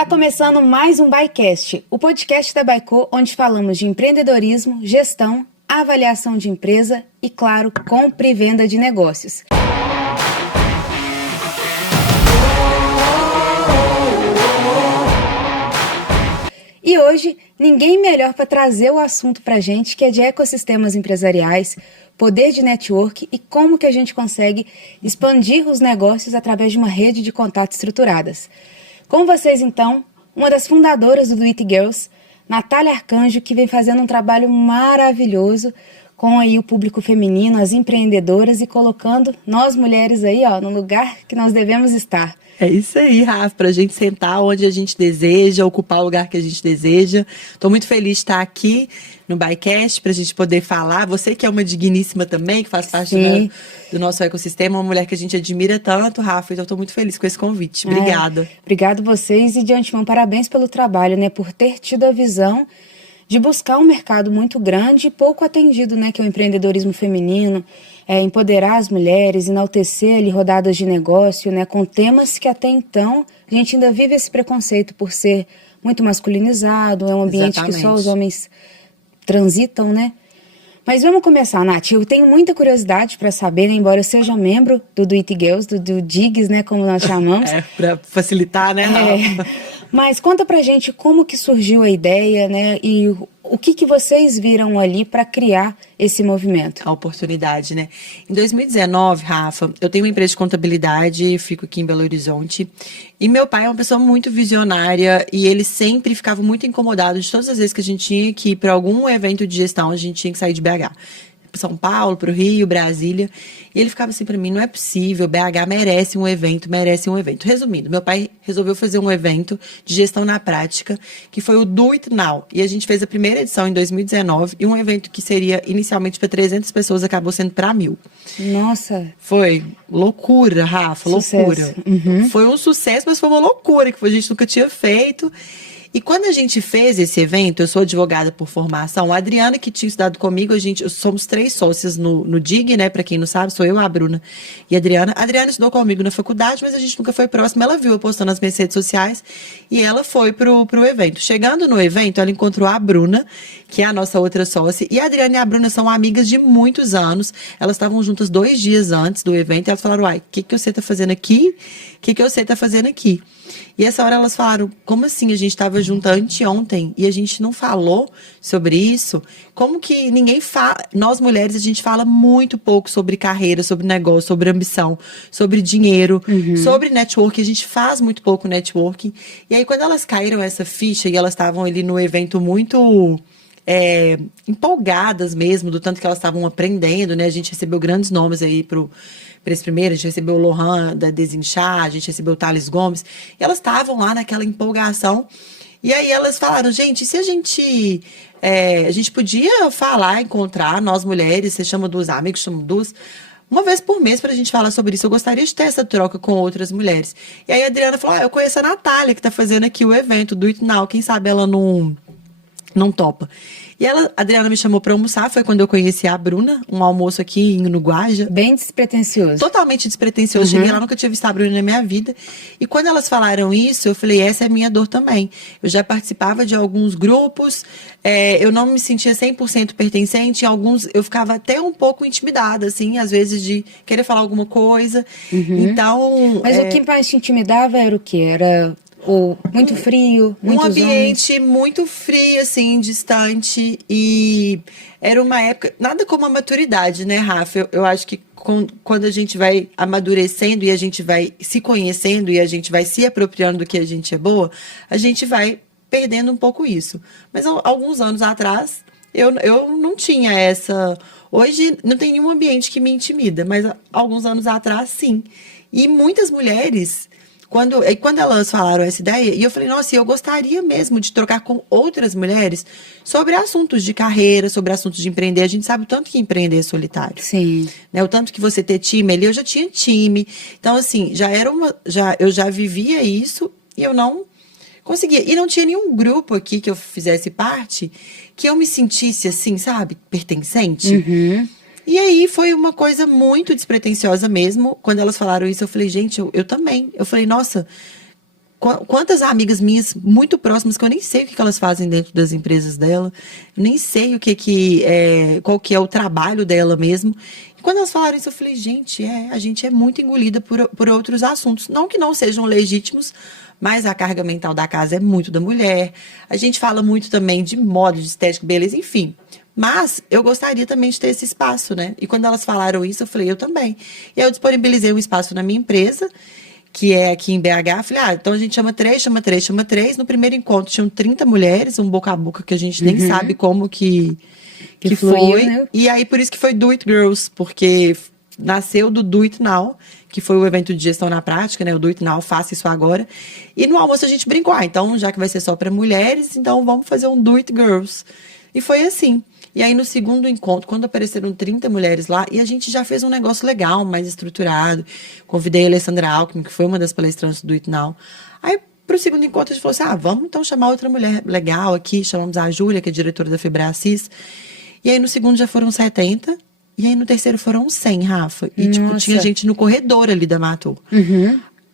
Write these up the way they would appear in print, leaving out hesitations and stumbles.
Tá começando mais um ByCast, o podcast da Byco, onde falamos de empreendedorismo, gestão, avaliação de empresa e, claro, compra e venda de negócios. E hoje, ninguém melhor para trazer o assunto para a gente, que é de ecossistemas empresariais, poder de network e como que a gente consegue expandir os negócios através de uma rede de contatos estruturadas. Com vocês, então, uma das fundadoras do It Girls, Natália Arcanjo, que vem fazendo um trabalho maravilhoso com aí o público feminino, as empreendedoras e colocando nós mulheres aí, ó, no lugar que nós devemos estar. É isso aí, Rafa, pra gente sentar onde a gente deseja, ocupar o lugar que a gente deseja. Tô muito feliz de estar aqui no ByCast pra gente poder falar. Você que é uma digníssima também, que faz parte do nosso ecossistema, uma mulher que a gente admira tanto, Rafa, então eu tô muito feliz com esse convite. Obrigada. Obrigado vocês e de antemão parabéns pelo trabalho, né, por ter tido a visão de buscar um mercado muito grande e pouco atendido, né, que é o empreendedorismo feminino, empoderar as mulheres, enaltecer ali rodadas de negócio, né, com temas que até então a gente ainda vive esse preconceito por ser muito masculinizado, é um ambiente que só os homens transitam, né? Mas vamos começar, Nath. Eu tenho muita curiosidade para saber, né, embora eu seja membro do It Girls, do DIGS, né, como nós chamamos. Para facilitar, né, Rafa? Mas conta pra gente como que surgiu a ideia, né, e o que vocês viram ali para criar esse movimento? A oportunidade, né? Em 2019, Rafa, eu tenho uma empresa de contabilidade, fico aqui em Belo Horizonte, e meu pai é uma pessoa muito visionária e ele sempre ficava muito incomodado de todas as vezes que a gente tinha que ir para algum evento de gestão, a gente tinha que sair de BH. São Paulo, para o Rio, Brasília. E ele ficava assim para mim, não é possível, BH merece um evento, merece um evento. Resumindo, meu pai resolveu fazer um evento de gestão na prática, que foi o Do It Now. E a gente fez a primeira edição em 2019, e um evento que seria inicialmente para 300 pessoas, acabou sendo para 1.000. Nossa! Foi loucura, Rafa, Sucesso. Loucura. Uhum. Foi um sucesso, mas foi uma loucura, que a gente nunca tinha feito. E quando a gente fez esse evento, eu sou advogada por formação, a Adriana, que tinha estudado comigo, somos 3 sócias no DIG, né? Pra quem não sabe, sou eu, a Bruna e a Adriana. A Adriana estudou comigo na faculdade, mas a gente nunca foi próxima. Ela viu eu postando nas minhas redes sociais e ela foi pro evento. Chegando no evento, ela encontrou a Bruna, que é a nossa outra sócia, e a Adriana e a Bruna são amigas de muitos anos. Elas estavam juntas 2 dias antes do evento e elas falaram, uai, o que você tá fazendo aqui? O que você tá fazendo aqui? E essa hora elas falaram, como assim? A gente estava junto anteontem e a gente não falou sobre isso? Como que ninguém fala? Nós mulheres, a gente fala muito pouco sobre carreira, sobre negócio, sobre ambição, sobre dinheiro, sobre networking. A gente faz muito pouco networking. E aí, quando elas caíram essa ficha e elas estavam ali no evento muito empolgadas mesmo, do tanto que elas estavam aprendendo, né? A gente recebeu grandes nomes aí para esse primeiro, a gente recebeu o Lohan da Desinchar, a gente recebeu o Thales Gomes, e elas estavam lá naquela empolgação, e aí elas falaram, gente, se a gente podia falar, encontrar, nós mulheres, você chama 2 amigos, chama 2, uma vez por mês pra gente falar sobre isso, eu gostaria de ter essa troca com outras mulheres. E aí a Adriana falou, eu conheço a Natália, que tá fazendo aqui o evento do It Now, quem sabe ela não topa. E a Adriana me chamou para almoçar, foi quando eu conheci a Bruna, um almoço aqui no Guaja. Bem despretensioso. Totalmente despretensioso. Cheguei lá, nunca tinha visto a Bruna na minha vida. E quando elas falaram isso, eu falei, essa é a minha dor também. Eu já participava de alguns grupos, eu não me sentia 100% pertencente, em alguns eu ficava até um pouco intimidada, assim, às vezes de querer falar alguma coisa. Então... Mas o que mais te intimidava era o quê? Era... Ou muito frio, muitos um ambiente homens. muito frio, assim, distante, e era uma época, nada como a maturidade, né, Rafa? Eu acho que quando a gente vai amadurecendo e a gente vai se conhecendo e a gente vai se apropriando do que a gente é boa, a gente vai perdendo um pouco isso. Mas alguns anos atrás, eu não tinha essa... Hoje não tem nenhum ambiente que me intimida, mas alguns anos atrás, sim. E muitas mulheres... Quando elas falaram essa ideia, e eu falei, nossa, eu gostaria mesmo de trocar com outras mulheres sobre assuntos de carreira, sobre assuntos de empreender. A gente sabe o tanto que empreender é solitário. Sim. Né? O tanto que você ter time ali, eu já tinha time. Então, assim, eu já vivia isso e eu não conseguia. E não tinha nenhum grupo aqui que eu fizesse parte que eu me sentisse assim, sabe, pertencente. E aí foi uma coisa muito despretensiosa mesmo. Quando elas falaram isso, eu falei, gente, eu também. Eu falei, nossa, quantas amigas minhas muito próximas que eu nem sei o que elas fazem dentro das empresas dela, eu nem sei qual que é o trabalho dela mesmo. E quando elas falaram isso, eu falei, gente, a gente é muito engolida por outros assuntos. Não que não sejam legítimos, mas a carga mental da casa é muito da mulher. A gente fala muito também de moda, de estética, beleza, enfim. Mas eu gostaria também de ter esse espaço, né? E quando elas falaram isso, eu falei, eu também. E aí eu disponibilizei um espaço na minha empresa, que é aqui em BH. Falei, então a gente chama três, chama três, chama três. No primeiro encontro tinham 30 mulheres, um boca a boca que a gente nem sabe como que fluiu, foi. né? E aí por isso que foi Do It Girls, porque nasceu do Do It Now, que foi o evento de gestão na prática, né? O Do It Now, faça isso agora. E no almoço a gente brincou, então já que vai ser só para mulheres, então vamos fazer um Do It Girls. E foi assim. E aí, no segundo encontro, quando apareceram 30 mulheres lá, e a gente já fez um negócio legal, mais estruturado. Convidei a Alessandra Alckmin, que foi uma das palestrantes do It Now. Aí, pro segundo encontro, a gente falou assim, vamos então chamar outra mulher legal aqui. Chamamos a Júlia, que é diretora da Febracis. E aí, no segundo já foram 70. E aí, no terceiro foram 100, Rafa. E, tipo, tinha gente no corredor ali da Matur.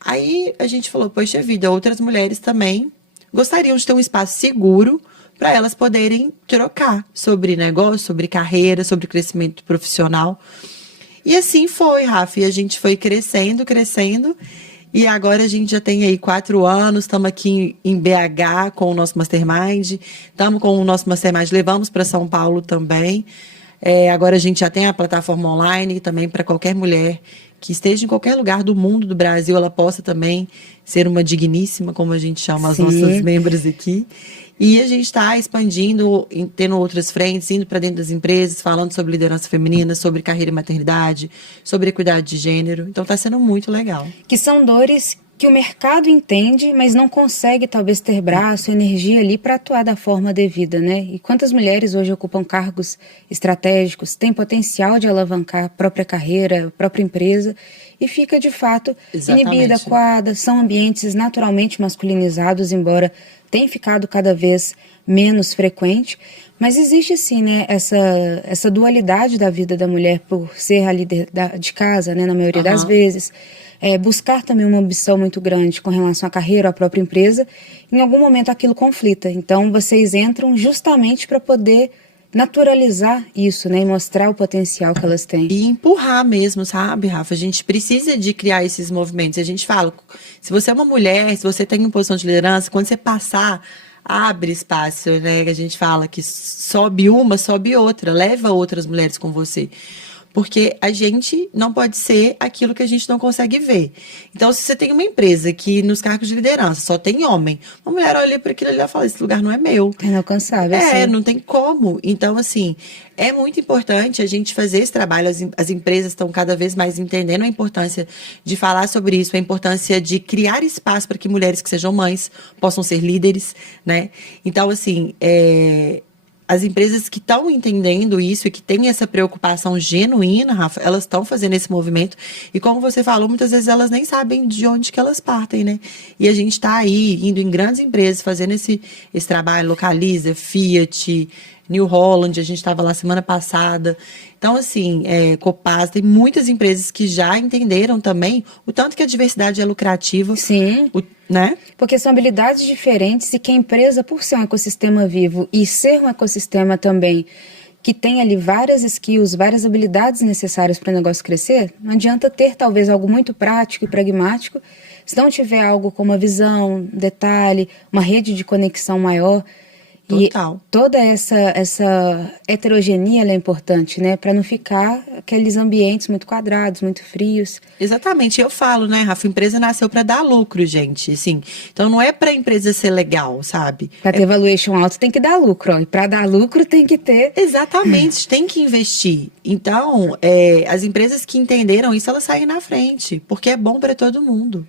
Aí, a gente falou, poxa vida, outras mulheres também gostariam de ter um espaço seguro para elas poderem trocar sobre negócio, sobre carreira, sobre crescimento profissional. E assim foi, Rafa. E a gente foi crescendo, crescendo. E agora a gente já tem aí 4 anos, estamos aqui em BH com o nosso Mastermind. Estamos com o nosso Mastermind, levamos para São Paulo também. Agora a gente já tem a plataforma online também para qualquer mulher que esteja em qualquer lugar do mundo, do Brasil, ela possa também ser uma digníssima, como a gente chama as nossas membros aqui. E a gente está expandindo, tendo outras frentes, indo para dentro das empresas, falando sobre liderança feminina, sobre carreira e maternidade, sobre equidade de gênero. Então está sendo muito legal. Que são dores que o mercado entende, mas não consegue talvez ter braço, energia ali para atuar da forma devida, né? E quantas mulheres hoje ocupam cargos estratégicos, têm potencial de alavancar a própria carreira, a própria empresa, e fica de fato inibida, coada, são ambientes naturalmente masculinizados, embora tenha ficado cada vez menos frequente, mas existe sim, né, essa dualidade da vida da mulher por ser a líder de casa, né, na maioria das vezes, buscar também uma ambição muito grande com relação à carreira, à própria empresa, em algum momento aquilo conflita, então vocês entram justamente para poder naturalizar isso, né, e mostrar o potencial que elas têm. E empurrar mesmo, sabe, Rafa? A gente precisa de criar esses movimentos. A gente fala, se você é uma mulher, se você tem uma posição de liderança, quando você passar, abre espaço, né? A gente fala que sobe uma, sobe outra, leva outras mulheres com você. Porque a gente não pode ser aquilo que a gente não consegue ver. Então, se você tem uma empresa que nos cargos de liderança só tem homem, uma mulher olha para aquilo ali e fala, esse lugar não é meu. É inalcançável. Não tem como. Então, assim, é muito importante a gente fazer esse trabalho. As empresas estão cada vez mais entendendo a importância de falar sobre isso, a importância de criar espaço para que mulheres que sejam mães possam ser líderes, né? Então, assim, as empresas que estão entendendo isso e que têm essa preocupação genuína, Rafa, elas estão fazendo esse movimento. E como você falou, muitas vezes elas nem sabem de onde que elas partem, né? E a gente está aí, indo em grandes empresas, fazendo esse trabalho, Localiza, Fiat, New Holland, a gente estava lá semana passada. Então, assim, Copasa, tem muitas empresas que já entenderam também o tanto que a diversidade é lucrativa. Sim. Né? Porque são habilidades diferentes e que a empresa, por ser um ecossistema vivo e ser um ecossistema também que tem ali várias skills, várias habilidades necessárias para o negócio crescer, não adianta ter talvez algo muito prático e pragmático, se não tiver algo com uma visão, detalhe, uma rede de conexão maior. Total. E toda essa heterogeneia ela é importante, né? Para não ficar aqueles ambientes muito quadrados, muito frios. Exatamente. Eu falo, né, Rafa? A empresa nasceu para dar lucro, gente. Assim, então não é para a empresa ser legal, sabe? Para ter valuation alto tem que dar lucro, ó. E para dar lucro tem que ter. Exatamente. Tem que investir. Então, as empresas que entenderam isso, elas saem na frente. Porque é bom para todo mundo.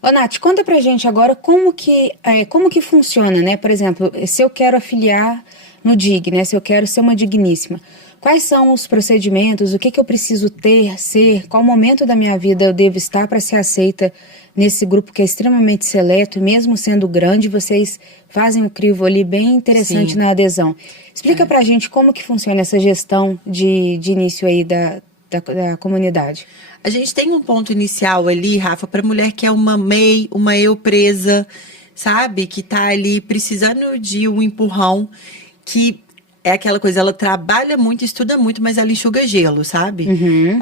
Ô, Nath, conta pra gente agora como que funciona, né? Por exemplo, se eu quero afiliar no DIG, né? Se eu quero ser uma digníssima, quais são os procedimentos, o que eu preciso ser, qual momento da minha vida eu devo estar para ser aceita nesse grupo que é extremamente seleto, e mesmo sendo grande, vocês fazem um crivo ali bem interessante. Sim. Na adesão. Explica pra gente como que funciona essa gestão de início aí da comunidade? A gente tem um ponto inicial ali, Rafa, para mulher que é uma MEI, uma eu presa, sabe? Que tá ali precisando de um empurrão, que é aquela coisa, ela trabalha muito, estuda muito, mas ela enxuga gelo, sabe?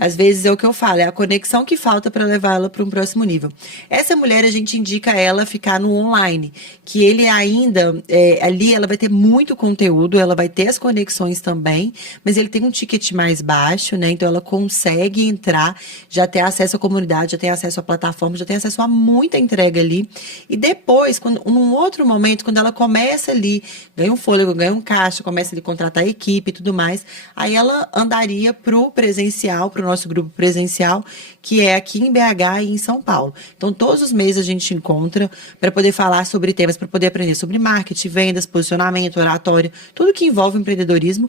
Às vezes é o que eu falo, é a conexão que falta para levar ela para um próximo nível. Essa mulher, a gente indica ela ficar no online, que ele ainda, ali ela vai ter muito conteúdo, ela vai ter as conexões também, mas ele tem um ticket mais baixo, né? Então ela consegue entrar, já ter acesso à comunidade, já tem acesso à plataforma, já tem acesso a muita entrega ali. E depois, num outro momento, quando ela começa ali, ganha um fôlego, ganha um caixa, começa ali contratar a equipe e tudo mais, aí ela andaria pro presencial, pro nosso grupo presencial, que é aqui em BH e em São Paulo. Então, todos os meses a gente encontra para poder falar sobre temas, para poder aprender sobre marketing, vendas, posicionamento, oratória, tudo que envolve empreendedorismo.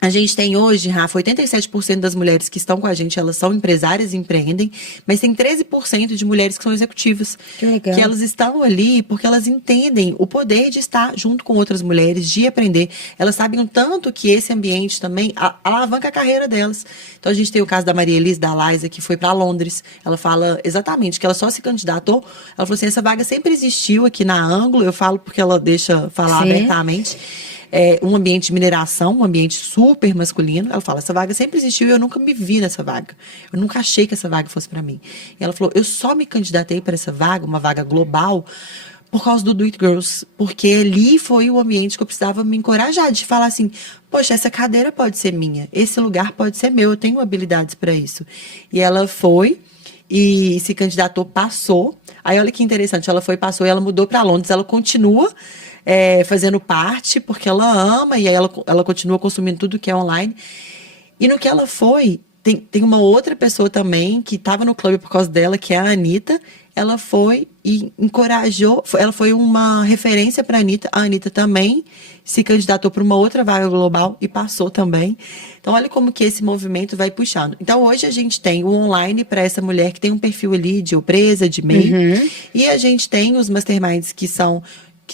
A gente tem hoje, Rafa, 87% das mulheres que estão com a gente, elas são empresárias e empreendem, mas tem 13% de mulheres que são executivas. Que legal. Que elas estão ali porque elas entendem o poder de estar junto com outras mulheres, de aprender. Elas sabem o tanto que esse ambiente também alavanca a carreira delas. Então, a gente tem o caso da Maria Elise, da Liza, que foi para Londres. Ela fala exatamente que ela só se candidatou. Ela falou assim, essa vaga sempre existiu aqui na Ângulo. Eu falo porque ela deixa falar abertamente. Um ambiente de mineração, um ambiente super masculino. Ela fala, essa vaga sempre existiu e eu nunca me vi nessa vaga. Eu nunca achei que essa vaga fosse para mim. E ela falou, eu só me candidatei para essa vaga, uma vaga global, por causa do Do It Girls. Porque ali foi o ambiente que eu precisava me encorajar, de falar assim, poxa, essa cadeira pode ser minha, esse lugar pode ser meu, eu tenho habilidades para isso. E ela foi e se candidatou, passou. Aí olha que interessante, ela foi, passou e ela mudou para Londres. Ela continua fazendo parte, porque ela ama, e aí ela continua consumindo tudo que é online. E no que ela foi, tem uma outra pessoa também que estava no clube por causa dela, que é a Anitta. Ela foi e encorajou, ela foi uma referência para a Anitta também se candidatou para uma outra vaga global e passou também. Então, olha como que esse movimento vai puxando. Então, hoje a gente tem o online para essa mulher que tem um perfil ali de eu presa, de MEI, e a gente tem os masterminds que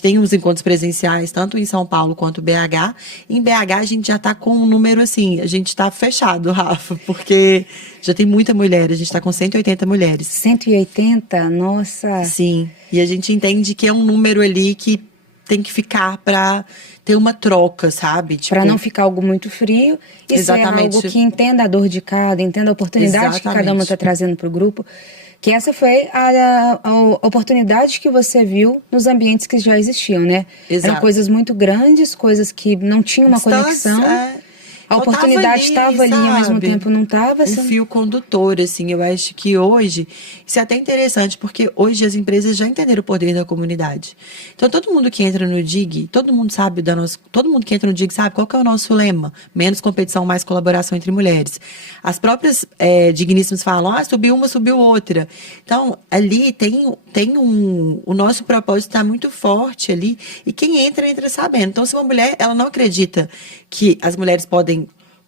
tem uns encontros presenciais, tanto em São Paulo quanto BH. Em BH, a gente já está com um número assim, a gente está fechado, Rafa, porque já tem muita mulher, a gente está com 180 mulheres. 180? Nossa! Sim, e a gente entende que é um número ali que tem que ficar para ter uma troca, sabe? Tipo, para não ficar algo muito frio e ser algo que entenda a dor de cada, entenda a oportunidade que cada uma está trazendo para o grupo. Que essa foi a oportunidade que você viu nos ambientes que já existiam, né? Exato. Eram coisas muito grandes, coisas que não tinham uma conexão. A oportunidade estava ali, ao mesmo tempo não estava. Um fio condutor, assim. Eu acho que hoje, isso é até interessante, porque hoje as empresas já entenderam o poder da comunidade. Então, todo mundo que entra no DIG, todo mundo que entra no DIG sabe qual que é o nosso lema. Menos competição, mais colaboração entre mulheres. As próprias digníssimas falam, subiu uma, subiu outra. Então, ali o nosso propósito está muito forte ali, e quem entra sabendo. Então, se uma mulher, ela não acredita que as mulheres podem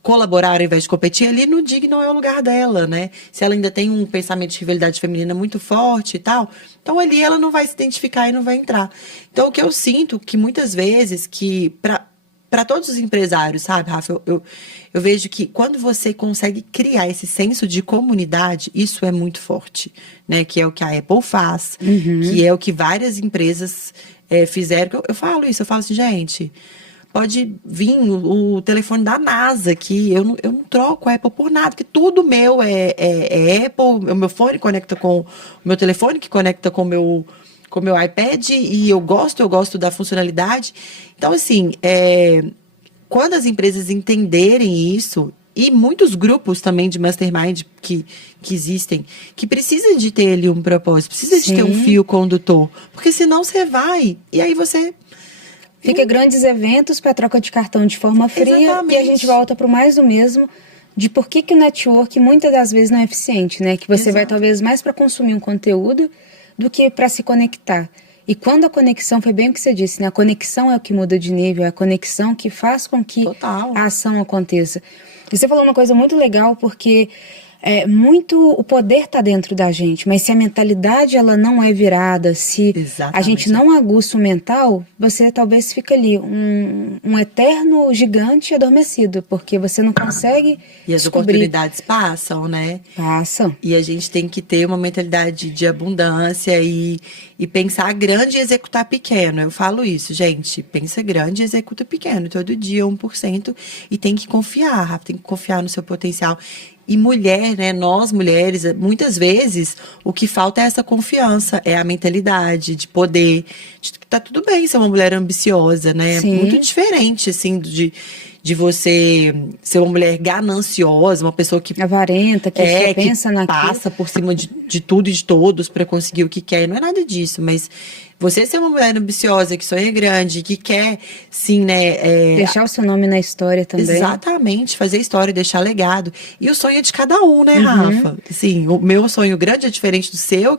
colaborar ao invés de competir, ali no DIG não é o lugar dela, né? Se ela ainda tem um pensamento de rivalidade feminina muito forte e tal, então ali ela não vai se identificar e não vai entrar. Então, o que eu sinto que muitas vezes, que para todos os empresários, sabe, Rafa, eu vejo que quando você consegue criar esse senso de comunidade, isso é muito forte, né? Que é o que a Apple faz, que é o que várias empresas fizeram. Eu falo isso, eu falo assim, gente, pode vir o telefone da NASA, que eu não troco a Apple por nada, que tudo meu é Apple, o meu fone conecta com o meu telefone, que conecta com o meu iPad, e eu gosto da funcionalidade. Então, assim, quando as empresas entenderem isso, e muitos grupos também de mastermind que existem, que precisam de ter ali um propósito, precisa de ter um fio condutor, porque senão você vai, e aí você... Fica grandes eventos para troca de cartão de forma fria. Exatamente. E a gente volta para o mais do mesmo, de por que o network muitas das vezes não é eficiente, né? Que você vai talvez mais para consumir um conteúdo do que para se conectar. E quando a conexão, foi bem o que você disse, né? A conexão é o que muda de nível, é a conexão que faz com que a ação aconteça. E você falou uma coisa muito legal, porque muito o poder está dentro da gente, mas se a mentalidade ela não é virada, se Exatamente. a gente não aguça o mental, você talvez fique ali um eterno gigante adormecido, porque você não consegue E as descobrir. oportunidades passam, né? Passam. E a gente tem que ter uma mentalidade de abundância e pensar grande e executar pequeno. Eu falo isso, gente. Pensa grande e executa pequeno. Todo dia 1%. E tem que confiar, Rafa, tem que confiar no seu potencial. E mulher, né? Nós mulheres, muitas vezes, o que falta é essa confiança, é a mentalidade de poder. De que tá tudo bem ser uma mulher ambiciosa, né? É muito Sim. diferente, assim, de você ser uma mulher gananciosa, uma pessoa que Avarenta, que só que pensa naquilo. passa por cima de tudo e de todos para conseguir o que quer. Não é nada disso, mas você ser uma mulher ambiciosa, que sonha grande, que quer, sim, né? Deixar o seu nome na história também. Exatamente, fazer história, deixar legado. E o sonho é de cada um, né, Uhum. Rafa? Assim, o meu sonho grande é diferente do seu,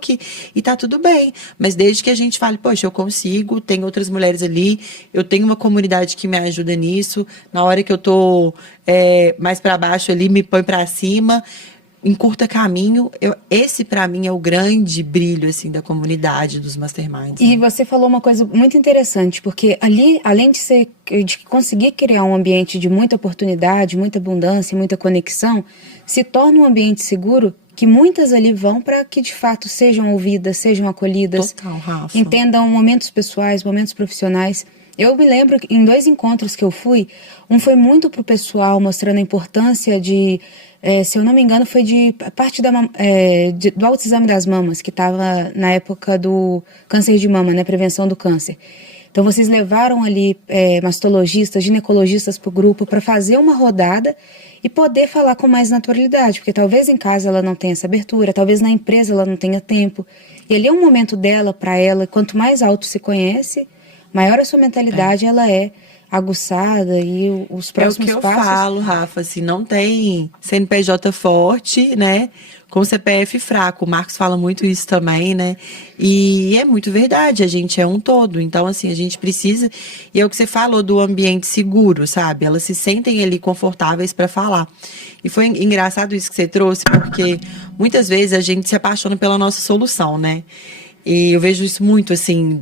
e tá tudo bem. Mas desde que a gente fale, poxa, eu consigo, tem outras mulheres ali, eu tenho uma comunidade que me ajuda nisso. Na hora que eu tô mais para baixo ali, me põe para cima. Encurta caminho, esse para mim é o grande brilho assim da comunidade dos masterminds. E né? você falou uma coisa muito interessante, porque ali, além de conseguir criar um ambiente de muita oportunidade, muita abundância, muita conexão, se torna um ambiente seguro que muitas ali vão para que de fato sejam ouvidas, sejam acolhidas, Total, Rafa. entendam momentos pessoais, momentos profissionais. Eu me lembro que em 2 encontros que eu fui, um foi muito pro pessoal, mostrando a importância de, se eu não me engano, foi de parte do autoexame das mamas, que estava na época do câncer de mama, né, prevenção do câncer. Então vocês levaram ali mastologistas, ginecologistas para o grupo para fazer uma rodada e poder falar com mais naturalidade, porque talvez em casa ela não tenha essa abertura, talvez na empresa ela não tenha tempo. E ali é um momento dela, para ela, quanto mais alto se conhece, maior a sua mentalidade ela é aguçada e os próximos É o que eu passos. falo, Rafa, assim, não tem CNPJ forte, né? Com CPF fraco. O Marcos fala muito isso também, né? E é muito verdade, a gente é um todo. Então, assim, a gente precisa. E é o que você falou do ambiente seguro, sabe? Elas se sentem ali confortáveis para falar. E foi engraçado isso que você trouxe, porque muitas vezes a gente se apaixona pela nossa solução, né? E eu vejo isso muito, assim,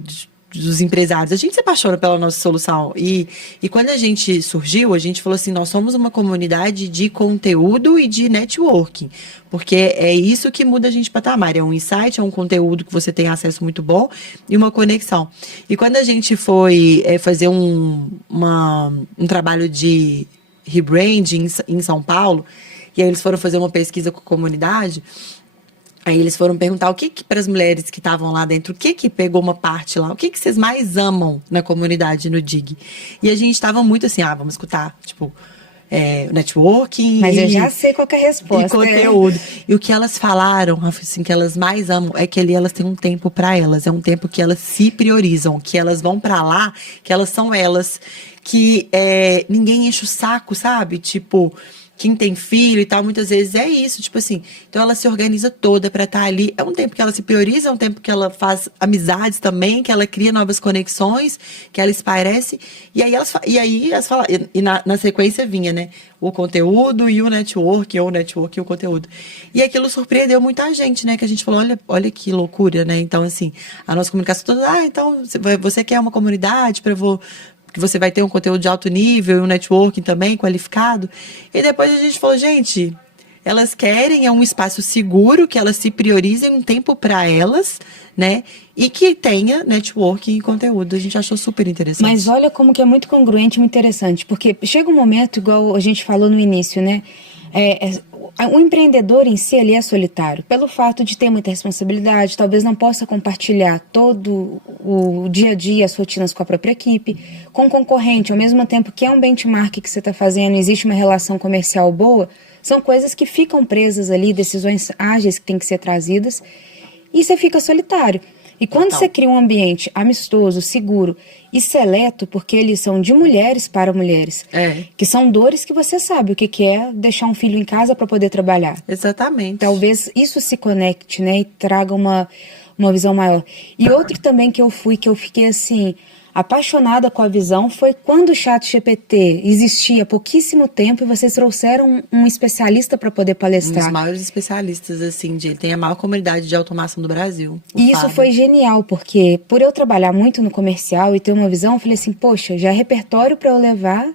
dos empresários. A gente se apaixona pela nossa solução. E quando a gente surgiu, a gente falou assim, nós somos uma comunidade de conteúdo e de networking. Porque é isso que muda a gente patamar. É um insight, é um conteúdo que você tem acesso muito bom e uma conexão. E quando a gente foi fazer um trabalho de rebranding em São Paulo, e aí eles foram fazer uma pesquisa com a comunidade. Aí eles foram perguntar o que para as mulheres que estavam lá dentro, o que pegou uma parte lá, o que vocês mais amam na comunidade, no DIG. E a gente estava muito assim, vamos escutar, tipo, networking. Mas eu já sei qual que é a resposta. E conteúdo. E o que elas falaram, assim, que elas mais amam é que ali elas têm um tempo para elas, é um tempo que elas se priorizam, que elas vão para lá, que elas são elas, que ninguém enche o saco, sabe? Tipo, quem tem filho e tal, muitas vezes é isso, tipo assim. Então ela se organiza toda para estar ali. É um tempo que ela se prioriza, é um tempo que ela faz amizades também, que ela cria novas conexões, que ela esparece. E aí elas falam, e na sequência vinha, né? O conteúdo e o network, ou o network e o conteúdo. E aquilo surpreendeu muita gente, né? Que a gente falou, olha que loucura, né? Então, assim, a nossa comunicação toda, então você quer uma comunidade para que você vai ter um conteúdo de alto nível e um networking também qualificado. E depois a gente falou, gente, elas querem um espaço seguro, que elas se priorizem um tempo para elas, né? E que tenha networking e conteúdo. A gente achou super interessante. Mas olha como que é muito congruente e muito interessante, porque chega um momento, igual a gente falou no início, né? O empreendedor em si, ele é solitário, pelo fato de ter muita responsabilidade, talvez não possa compartilhar todo o dia a dia, as rotinas com a própria equipe, com o concorrente, ao mesmo tempo que é um benchmark que você está fazendo, existe uma relação comercial boa, são coisas que ficam presas ali, decisões ágeis que têm que ser trazidas, e você fica solitário. E quando você cria um ambiente amistoso, seguro e seleto, porque eles são de mulheres para mulheres, que são dores que você sabe o que é deixar um filho em casa para poder trabalhar. Exatamente. Talvez isso se conecte, né, e traga uma uma visão maior. E outro também que eu fui, que eu fiquei assim, apaixonada com a visão, foi quando o ChatGPT existia há pouquíssimo tempo e vocês trouxeram um especialista para poder Um dos palestrar. maiores especialistas, assim, ele tem a maior comunidade de automação do Brasil. O E isso Fábio. foi genial, porque por eu trabalhar muito no comercial e ter uma visão, eu falei assim, poxa, já é repertório para eu levar.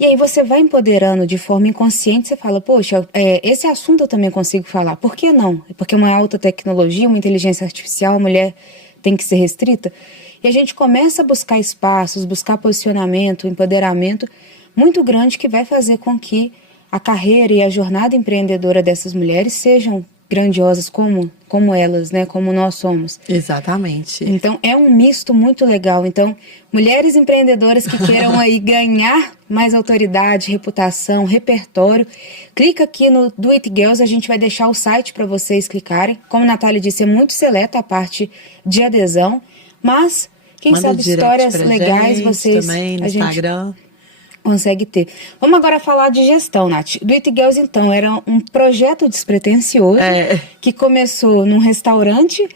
E aí você vai empoderando de forma inconsciente, você fala, poxa, esse assunto eu também consigo falar. Por que não? Porque é uma alta tecnologia, uma inteligência artificial, a mulher tem que ser restrita. E a gente começa a buscar espaços, buscar posicionamento, empoderamento muito grande que vai fazer com que a carreira e a jornada empreendedora dessas mulheres sejam grandiosas como elas, né? Como nós somos. Exatamente. Então, é um misto muito legal. Então, mulheres empreendedoras que queiram aí ganhar mais autoridade, reputação, repertório, clica aqui no Do It Girls, a gente vai deixar o site para vocês clicarem. Como a Natália disse, é muito seleta a parte de adesão, mas quem Manda sabe direct histórias pra legais gente vocês também no a gente Instagram. consegue ter. Vamos agora falar de gestão, Nath. Do It Girls, então, era um projeto despretensioso que começou num restaurante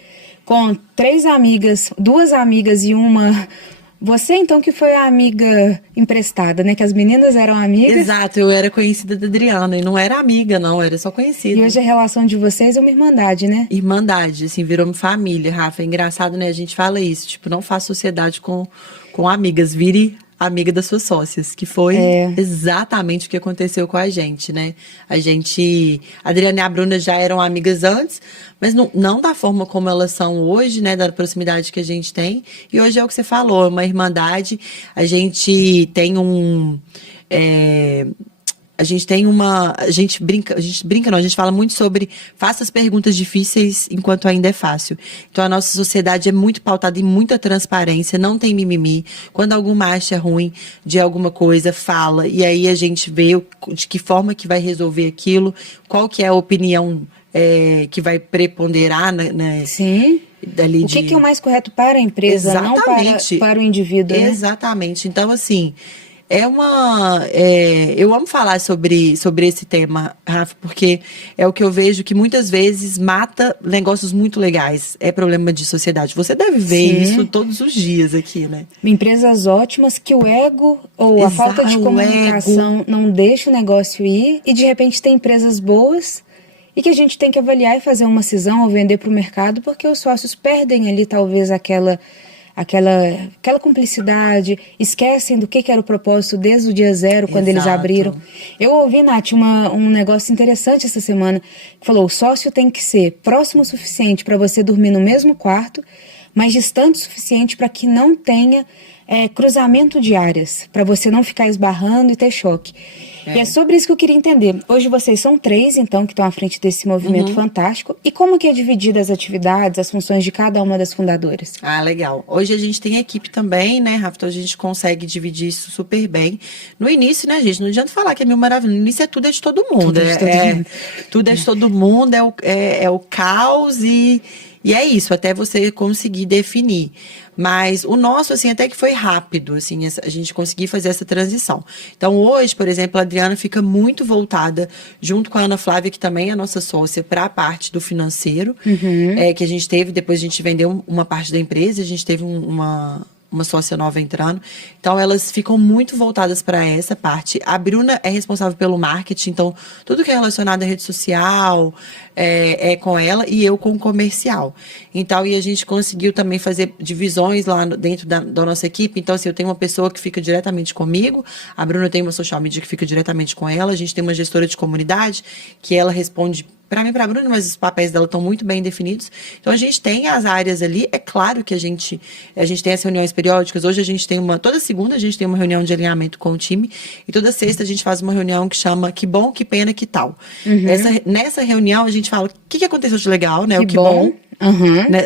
com 3 amigas, 2 amigas e uma... Você, então, que foi a amiga emprestada, né? Que as meninas eram amigas. Exato, eu era conhecida da Adriana e não era amiga, não, era só conhecida. E hoje a relação de vocês é uma irmandade, né? Irmandade, assim, virou uma família, Rafa. É engraçado, né? A gente fala isso, tipo, não faça sociedade com amigas, vire amiga das suas sócias, que foi exatamente o que aconteceu com a gente, né? A Adriana e a Bruna já eram amigas antes, mas não da forma como elas são hoje, né? Da proximidade que a gente tem. E hoje é o que você falou, é uma irmandade. A gente tem a gente brinca, não, a gente fala muito sobre faça as perguntas difíceis enquanto ainda é fácil. Então a nossa sociedade é muito pautada em muita transparência, não tem mimimi. Quando alguma acha ruim de alguma coisa, fala, e aí a gente vê de que forma que vai resolver aquilo, qual que é a opinião que vai preponderar, né? Sim. Dali o que é o mais correto para a empresa, Exatamente. não para o indivíduo, né? Exatamente. Então, assim, eu amo falar sobre esse tema, Rafa, porque é o que eu vejo que muitas vezes mata negócios muito legais. É problema de sociedade. Você deve ver isso todos os dias aqui, né? Empresas ótimas que o ego ou a falta de comunicação não deixa o negócio ir, e de repente tem empresas boas e que a gente tem que avaliar e fazer uma cisão ou vender para o mercado, porque os sócios perdem ali talvez aquela cumplicidade, esquecem do que era o propósito desde o dia zero, quando eles abriram. Eu ouvi, Nath, um negócio interessante essa semana, que falou, o sócio tem que ser próximo o suficiente para você dormir no mesmo quarto, mas distante o suficiente para que não tenha cruzamento de áreas, para você não ficar esbarrando e ter choque. E é sobre isso que eu queria entender. Hoje vocês são 3, então, que estão à frente desse movimento fantástico. E como que é dividida as atividades, as funções de cada uma das fundadoras? Ah, legal. Hoje a gente tem equipe também, né, Rafa? Então a gente consegue dividir isso super bem. No início, né, gente? Não adianta falar que é mil maravilhas. No início tudo é de todo mundo. Tudo é de todo mundo, é o caos e é isso, até você conseguir definir. Mas o nosso, assim, até que foi rápido, assim, a gente conseguir fazer essa transição. Então, hoje, por exemplo, a Adriana fica muito voltada, junto com a Ana Flávia, que também é nossa sócia, para a parte do financeiro, que a gente teve, depois a gente vendeu uma parte da empresa, a gente teve uma sócia nova entrando. Então, elas ficam muito voltadas para essa parte. A Bruna é responsável pelo marketing, então, tudo que é relacionado à rede social é com ela e eu com o comercial. Então, e a gente conseguiu também fazer divisões lá dentro da nossa equipe. Então, assim, eu tenho uma pessoa que fica diretamente comigo, a Bruna tem uma social media que fica diretamente com ela, a gente tem uma gestora de comunidade que ela responde para mim e para a Bruna, mas os papéis dela estão muito bem definidos. Então, a gente tem as áreas ali. É claro que a gente tem as reuniões periódicas. Hoje, a gente tem toda segunda, a gente tem uma reunião de alinhamento com o time. E toda sexta, a gente faz uma reunião que chama Que Bom, Que Pena, Que Tal. Nessa reunião, a gente fala o que aconteceu de legal, né? Que bom.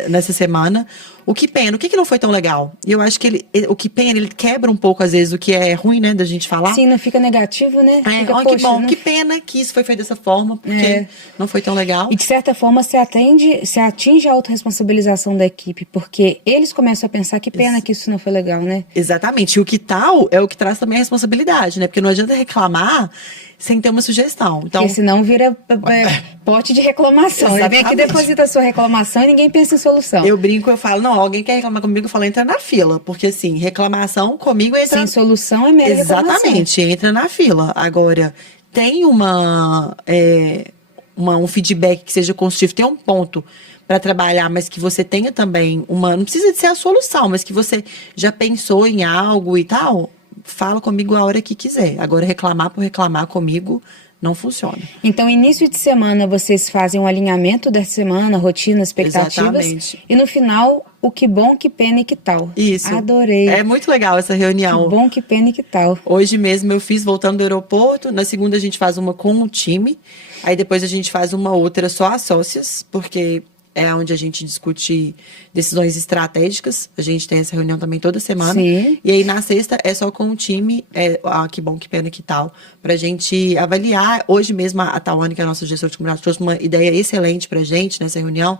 Nessa semana. o que pena, o que não foi tão legal? E eu acho que o que pena, ele quebra um pouco, às vezes, o que é ruim, né, da gente falar. Sim, não fica negativo, né? Fica, Que poxa, bom, não... que pena que isso foi feito dessa forma, porque não foi tão legal. E de certa forma se atinge a autorresponsabilização da equipe, porque eles começam a pensar que pena que isso não foi legal, né? Exatamente. E o que tal é o que traz também a responsabilidade, né? Porque não adianta reclamar sem ter uma sugestão. Então, porque senão vira pote de reclamação. Ele vem aqui, deposita a sua reclamação e ninguém pensa em solução. Eu brinco, eu falo, não, alguém quer reclamar comigo, eu falo, entra na fila. Porque assim, reclamação comigo entra... Sem solução é mera reclamação. Exatamente, entra na fila. Agora, tem um feedback que seja construtivo, tem um ponto para trabalhar, mas que você tenha também não precisa de ser a solução, mas que você já pensou em algo e tal, fala comigo a hora que quiser. Agora, reclamar por reclamar comigo não funciona. Então, início de semana, vocês fazem um alinhamento da semana, rotina, expectativas. Exatamente. E no final, o que bom, que pena e que tal. Isso. Adorei. É muito legal essa reunião. Que bom, que pena e que tal. Hoje mesmo eu fiz voltando do aeroporto. Na segunda a gente faz uma com o time. Aí depois a gente faz uma outra só as sócias, porque é onde a gente discute decisões estratégicas. A gente tem essa reunião também toda semana. Sim. E aí na sexta é só com o time, que bom, que pena, que tal, pra gente avaliar. Hoje mesmo a Tawane, que é a nossa gestora de comunidade, trouxe uma ideia excelente pra gente nessa reunião.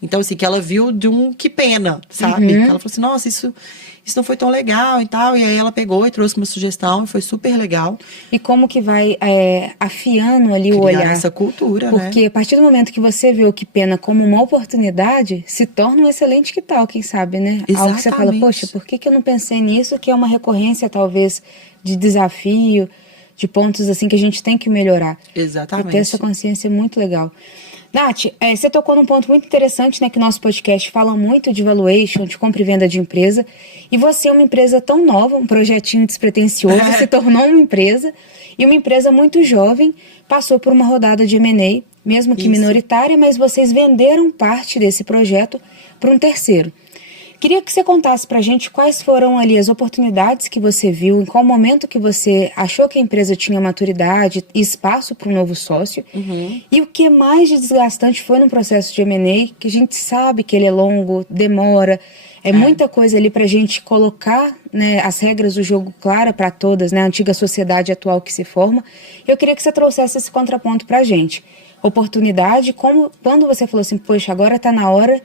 Então, assim, que ela viu de um que pena, sabe? Que ela falou assim, nossa, isso não foi tão legal e tal. E aí ela pegou e trouxe uma sugestão e foi super legal. E como que vai afiando ali o Criar olhar. essa cultura, né? Porque a partir do momento que você vê o que pena como uma oportunidade, se torna um excelente que tal, quem sabe, né? Exatamente. Algo que você fala, poxa, por que eu não pensei nisso? Que é uma recorrência, talvez, de desafio, de pontos assim que a gente tem que melhorar. Exatamente. E ter essa consciência é muito legal. Nath, você tocou num ponto muito interessante, né? Que nosso podcast fala muito de valuation, de compra e venda de empresa. E você é uma empresa tão nova, um projetinho despretensioso, se tornou uma empresa. E uma empresa muito jovem, passou por uma rodada de M&A, mesmo que minoritária, mas vocês venderam parte desse projeto para um terceiro. Queria que você contasse para a gente quais foram ali as oportunidades que você viu, em qual momento que você achou que a empresa tinha maturidade e espaço para um novo sócio, e o que mais de desgastante foi no processo de M&A, que a gente sabe que ele é longo, demora, muita coisa ali para a gente colocar, né, as regras do jogo clara para todas, né, a antiga sociedade atual que se forma. Eu queria que você trouxesse esse contraponto para a gente. Oportunidade, quando você falou assim, poxa, agora está na hora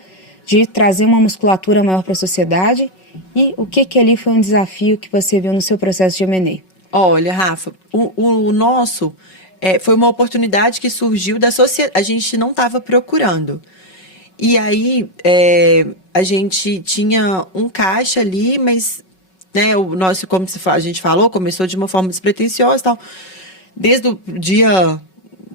de trazer uma musculatura maior para a sociedade, e o que ali foi um desafio que você viu no seu processo de M&A? Olha, Rafa, o nosso foi uma oportunidade que surgiu da sociedade, a gente não estava procurando. E aí, a gente tinha um caixa ali, mas, né, o nosso, como a gente falou, começou de uma forma despretensiosa e tal. Desde o dia...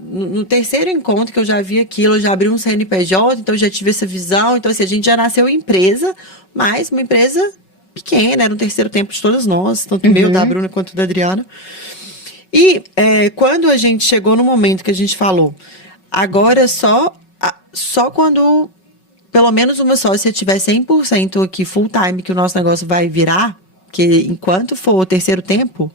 No terceiro encontro que eu já vi aquilo, eu já abri um CNPJ, então eu já tive essa visão. Então, assim, a gente já nasceu empresa, mas uma empresa pequena, era um terceiro tempo de todos nós, tanto o meu, da Bruna, quanto da Adriana. E quando a gente chegou no momento que a gente falou, agora só quando pelo menos uma sócia tiver 100% aqui full time, que o nosso negócio vai virar, que enquanto for o terceiro tempo,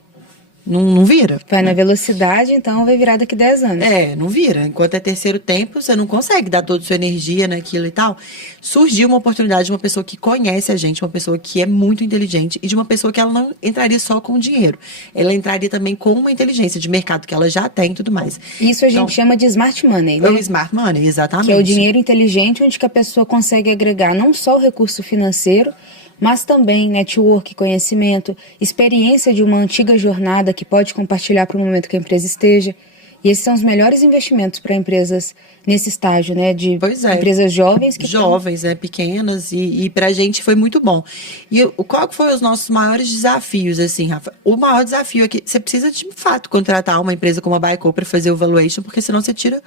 não vira. Vai na velocidade, então vai virar daqui 10 anos. Não vira. Enquanto é terceiro tempo, você não consegue dar toda a sua energia naquilo e tal. Surgiu uma oportunidade de uma pessoa que conhece a gente, uma pessoa que é muito inteligente e de uma pessoa que ela não entraria só com dinheiro. Ela entraria também com uma inteligência de mercado que ela já tem e tudo mais. Isso a gente chama de smart money, né? É o smart money, exatamente. Que é o dinheiro inteligente, onde que a pessoa consegue agregar não só o recurso financeiro, mas também network, conhecimento, experiência de uma antiga jornada que pode compartilhar para o momento que a empresa esteja. E esses são os melhores investimentos para empresas nesse estágio, né? De empresas jovens. Jovens, pequenas, e para a gente foi muito bom. E qual que foi os nossos maiores desafios, assim, Rafa? O maior desafio é que você precisa, de fato, contratar uma empresa como a Baico para fazer o valuation, porque senão você tira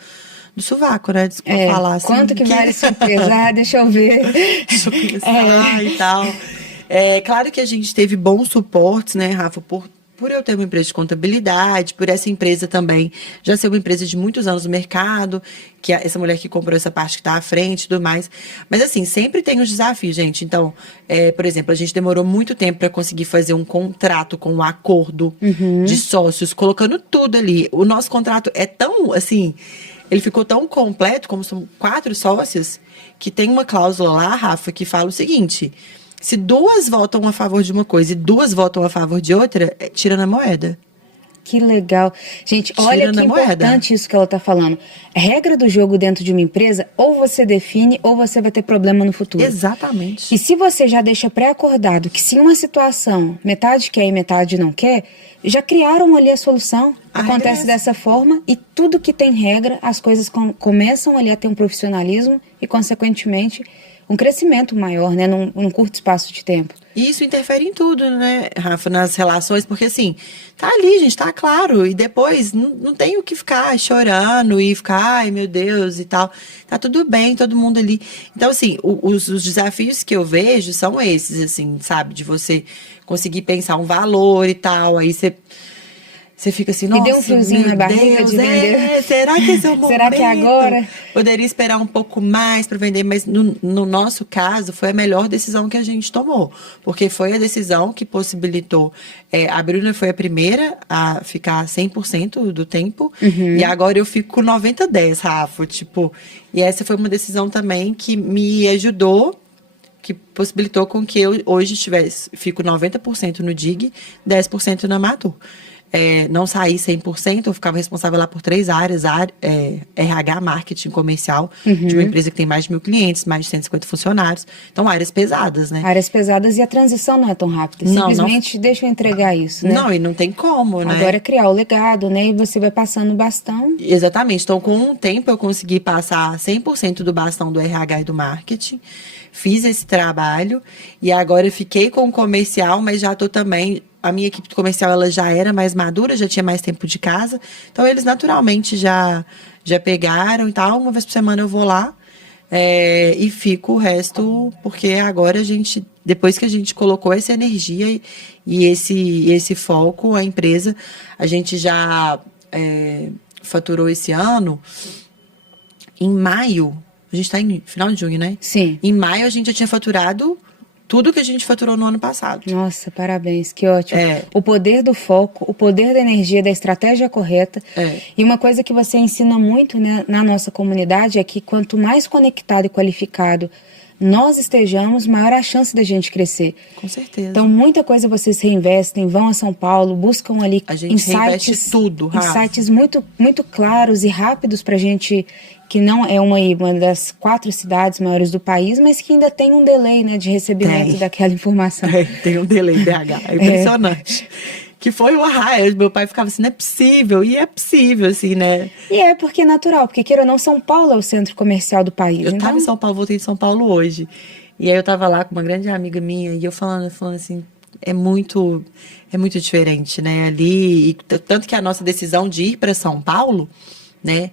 do sovaco, né? Desculpa falar assim. Quanto que vale essa empresa? Deixa eu ver. Deixa eu pensar e tal. Claro que a gente teve bons suportes, né, Rafa, por eu ter uma empresa de contabilidade, por essa empresa também já ser uma empresa de muitos anos no mercado, que essa mulher que comprou essa parte que está à frente e tudo mais. Mas, assim, sempre tem os desafios, gente. Então, por exemplo, a gente demorou muito tempo para conseguir fazer um contrato com um acordo de sócios, colocando tudo ali. O nosso contrato é tão, assim... ele ficou tão completo, como são 4 sócias, que tem uma cláusula lá, Rafa, que fala o seguinte: se 2 votam a favor de uma coisa e 2 votam a favor de outra, tira na moeda. Que legal. Gente, olha Tira que na moeda. importante isso que ela está falando. A regra do jogo dentro de uma empresa, ou você define, ou você vai ter problema no futuro. Exatamente. E se você já deixa pré-acordado que se uma situação metade quer e metade não quer, já criaram ali a solução. Acontece dessa forma e tudo que tem regra, as coisas começam ali a ter um profissionalismo e, consequentemente, um crescimento maior, né, num curto espaço de tempo. E isso interfere em tudo, né, Rafa, nas relações, porque assim, tá ali, gente, tá claro, e depois não tem o que ficar chorando e ficar, ai meu Deus e tal, tá tudo bem, todo mundo ali. Então, assim, os desafios que eu vejo são esses, assim, sabe, de você conseguir pensar um valor e tal, aí você fica assim, nossa, Me deu um friozinho meu na barriga Deus, de vender. será que esse é o momento? Será que é agora? Poderia esperar um pouco mais para vender, mas no nosso caso foi a melhor decisão que a gente tomou, porque foi a decisão que possibilitou. A Bruna foi a primeira a ficar 100% do tempo, e agora eu fico com 90-10, Rafa, tipo, e essa foi uma decisão também que me ajudou, que possibilitou com que eu hoje fico 90% no DIG, 10% na Matur. Não saí 100%, eu ficava responsável lá por 3 áreas, RH, marketing, comercial, de uma empresa que tem mais de 1.000 clientes, mais de 150 funcionários. Então, áreas pesadas, né? Áreas pesadas e a transição não é tão rápida. Simplesmente deixa eu entregar isso, né? Não, e não tem como, né? Agora é criar o legado, né? E você vai passando o bastão. Exatamente. Então, com um tempo, eu consegui passar 100% do bastão do RH e do marketing. Fiz esse trabalho e agora eu fiquei com o comercial, mas já estou também. A minha equipe comercial ela já era mais madura, já tinha mais tempo de casa. Então, eles naturalmente já pegaram e tal. Uma vez por semana eu vou lá e fico o resto, porque agora depois que a gente colocou essa energia e esse foco, a empresa, a gente já faturou esse ano, em maio, a gente está em final de junho, né? Sim. Em maio a gente já tinha faturado tudo que a gente faturou no ano passado. Nossa, parabéns, que ótimo. O poder do foco, o poder da energia, da estratégia correta. E uma coisa que você ensina muito, né, na nossa comunidade é que quanto mais conectado e qualificado nós estejamos, maior a chance da gente crescer. Com certeza. Então, muita coisa vocês reinvestem, vão a São Paulo, buscam ali a gente reinveste tudo, Rafa. Insights muito, muito claros e rápidos pra gente, que não é uma das 4 cidades maiores do país, mas que ainda tem um delay, né, de recebimento daquela informação. Tem um delay, BH, é impressionante. Que foi o meu pai ficava assim, não é possível, e é possível, assim, né? E é porque é natural, porque queira ou não, São Paulo é o centro comercial do país. Eu tava em São Paulo, voltei de São Paulo hoje, e aí eu tava lá com uma grande amiga minha, e eu falando assim, é muito diferente, né, ali, e tanto que a nossa decisão de ir para São Paulo, né,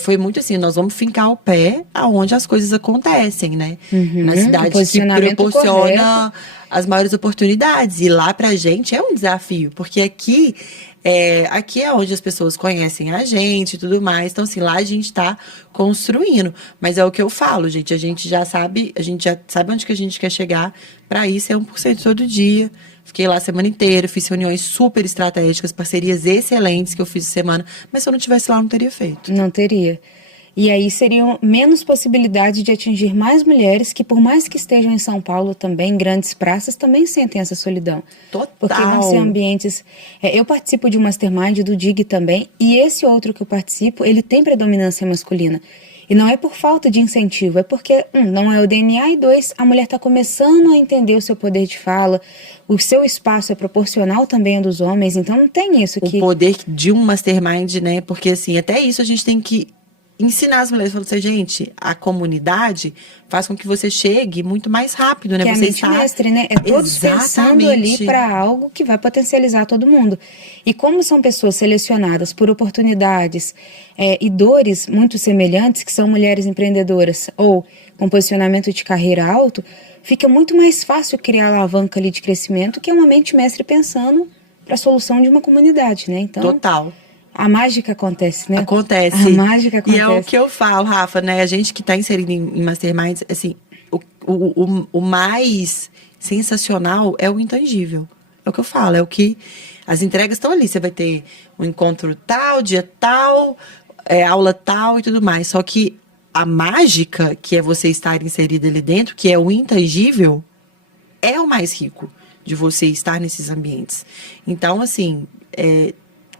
foi muito assim, nós vamos fincar o pé aonde as coisas acontecem, né? Na cidade que proporciona as maiores oportunidades. E lá pra gente é um desafio, porque aqui é onde as pessoas conhecem a gente e tudo mais. Então, assim, lá a gente tá construindo. Mas é o que eu falo, gente, a gente já sabe onde que a gente quer chegar. Pra isso é 1% todo dia. Fiquei lá a semana inteira, fiz reuniões super estratégicas, parcerias excelentes que eu fiz semana. Mas se eu não estivesse lá, eu não teria feito. Não teria. E aí seriam menos possibilidades de atingir mais mulheres que, por mais que estejam em São Paulo também, em grandes praças, também sentem essa solidão. Total. Porque vão ser ambientes... eu participo de um mastermind do DIG também, e esse outro que eu participo, ele tem predominância masculina. E não é por falta de incentivo, é porque, não é o DNA, e 2, a mulher está começando a entender o seu poder de fala, o seu espaço é proporcional também ao dos homens, então não tem isso que... O poder de um mastermind, né? Porque, assim, até isso a gente tem que ensinar as mulheres, falando assim, gente, a comunidade faz com que você chegue muito mais rápido, né? Que você é a mente mestre, né? É todos pensando ali para algo que vai potencializar todo mundo. E como são pessoas selecionadas por oportunidades e dores muito semelhantes, que são mulheres empreendedoras ou com posicionamento de carreira alto, fica muito mais fácil criar a alavanca ali de crescimento, que é uma mente mestre pensando para a solução de uma comunidade, né? Então, total. A mágica acontece, né? Acontece. A mágica acontece. E é o que eu falo, Rafa, né? A gente que está inserido em masterminds, assim, o mais sensacional é o intangível. É o que eu falo, é o que... As entregas estão ali. Você vai ter um encontro tal, dia tal, aula tal e tudo mais. Só que a mágica, que é você estar inserida ali dentro, que é o intangível, é o mais rico de você estar nesses ambientes. Então, assim,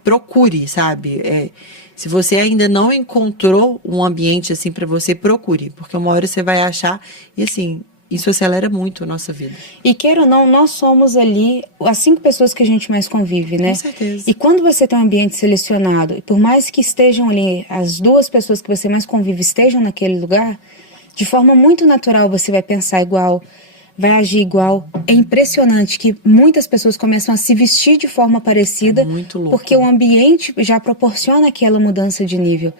procure, sabe? Se você ainda não encontrou um ambiente assim para você, procure, porque uma hora você vai achar e assim, isso acelera muito a nossa vida. E queira ou não, nós somos ali as 5 pessoas que a gente mais convive, né? Com certeza. E quando você tem um ambiente selecionado, e por mais que estejam ali, as 2 pessoas que você mais convive estejam naquele lugar, de forma muito natural você vai pensar igual, vai agir igual. É impressionante que muitas pessoas começam a se vestir de forma parecida, Muito louco. porque o ambiente já proporciona aquela mudança de nível.